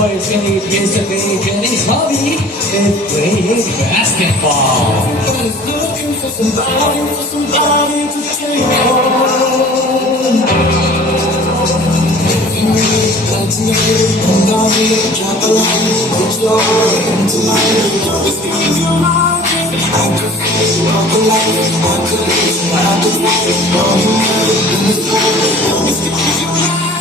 boys can participate in his hobby is playing basketball. Looking for somebody to take home. Drop a line, put your heart into mine. Just leave your mind. I could feel all the light. I could live, I could fight. All you have in this life. Just leave your mind.